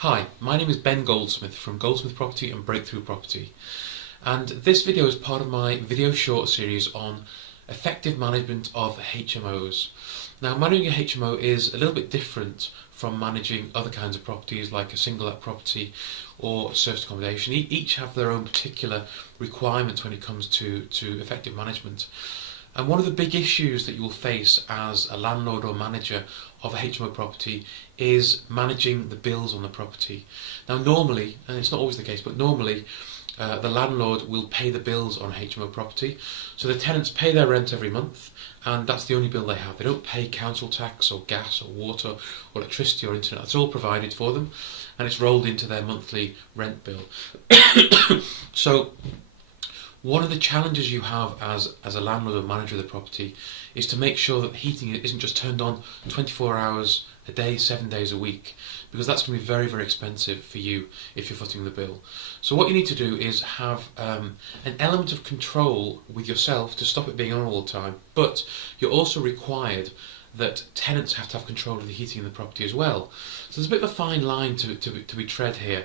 Hi, my name is Ben Goldsmith from Goldsmith Property and Breakthrough Property, and this video is part of my video short series on effective management of HMOs. Now, managing a HMO is a little bit different from managing other kinds of properties like a single let property or serviced accommodation. Each have their own particular requirements when it comes to effective management. And one of the big issues that you will face as a landlord or manager of a HMO property is managing the bills on the property. Now normally, and it's not always the case, but normally the landlord will pay the bills on a HMO property. So the tenants pay their rent every month, and that's the only bill they have. They don't pay council tax or gas or water or electricity or internet. It's all provided for them, and it's rolled into their monthly rent bill. So one of the challenges you have as a landlord or manager of the property is to make sure that the heating isn't just turned on 24 hours a day, 7 days a week, because that's going to be very, very expensive for you if you're footing the bill. So what you need to do is have an element of control with yourself to stop it being on all the time, but you're also required that tenants have to have control of the heating in the property as well. So there's a bit of a fine line to be tread here.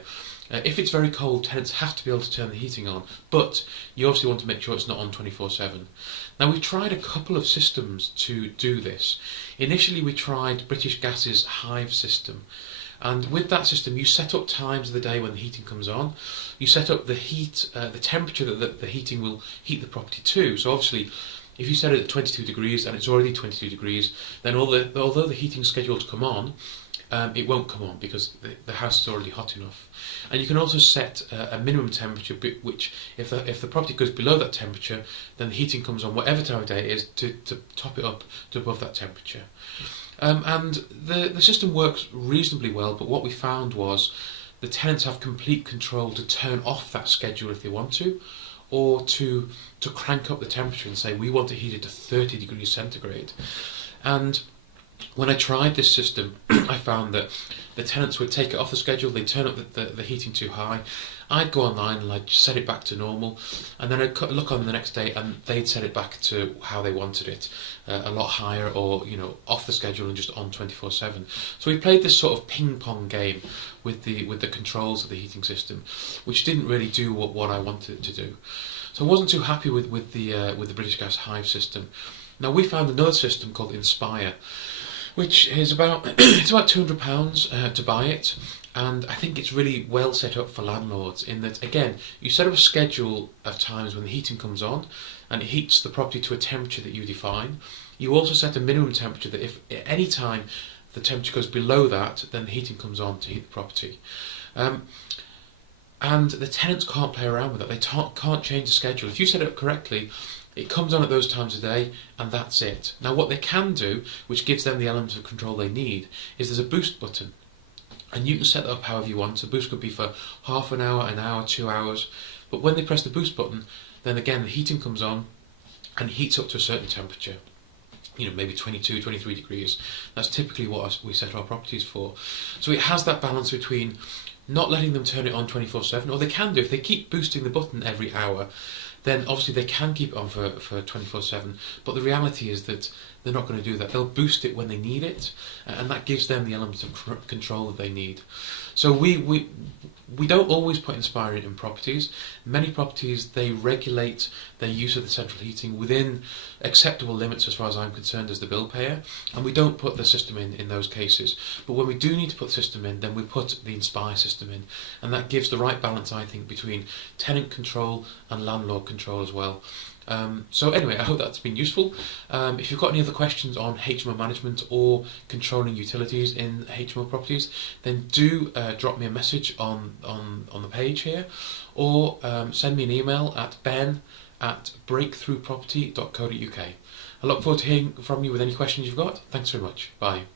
If it's very cold, tenants have to be able to turn the heating on, but you obviously want to make sure it's not on 24/7. Now, we've tried a couple of systems to do this. Initially, we tried British Gas's Hive system, and with that system, you set up times of the day when the heating comes on. You set up the temperature that the heating will heat the property to. So obviously, if you set it at 22 degrees and it's already 22 degrees, then although the heating's scheduled to come on, it won't come on because the house is already hot enough. And you can also set a minimum temperature, which if the property goes below that temperature, then the heating comes on whatever time of day it is to top it up to above that temperature. And the system works reasonably well, but what we found was the tenants have complete control to turn off that schedule if they want to, or to crank up the temperature and say we want to heat it to 30 degrees centigrade. And when I tried this system, I found that the tenants would take it off the schedule, they'd turn up the heating too high. I'd go online and I'd set it back to normal, and then I'd look on the next day and they'd set it back to how they wanted it, a lot higher, or off the schedule and just on 24/7. So we played this sort of ping-pong game with the controls of the heating system, which didn't really do what I wanted it to do. So I wasn't too happy with the British Gas Hive system. Now we found another system called Inspire, which is about it's about £200 to buy it, and I think it's really well set up for landlords in that, again, you set up a schedule of times when the heating comes on and it heats the property to a temperature that you define. You also set a minimum temperature that if at any time the temperature goes below that, then the heating comes on to heat the property. And the tenants can't play around with it. They can't change the schedule. If you set it up correctly, it comes on at those times of day, and that's it. Now, what they can do, which gives them the element of control they need, is there's a boost button. And you can set that up however you want. So boost could be for half an hour, 2 hours. But when they press the boost button, then again, the heating comes on and heats up to a certain temperature. Maybe 22, 23 degrees. That's typically what we set our properties for. So it has that balance between not letting them turn it on 24/7, or they can do if they keep boosting the button every hour. Then obviously they can keep it on for 24/7, but the reality is that they're not going to do that. They'll boost it when they need it, and that gives them the element of control that they need. So we don't always put Inspire in properties. Many properties, they regulate their use of the central heating within acceptable limits as far as I'm concerned as the bill payer, and we don't put the system in those cases. But when we do need to put the system in, then we put the Inspire system in, and that gives the right balance, I think, between tenant control and landlord control as well. So anyway, I hope that's been useful. If you've got any other questions on HMO management or controlling utilities in HMO properties, then do drop me a message on the page here, or send me an email at ben@breakthroughproperty.co.uk. I look forward to hearing from you with any questions you've got. Thanks very much. Bye.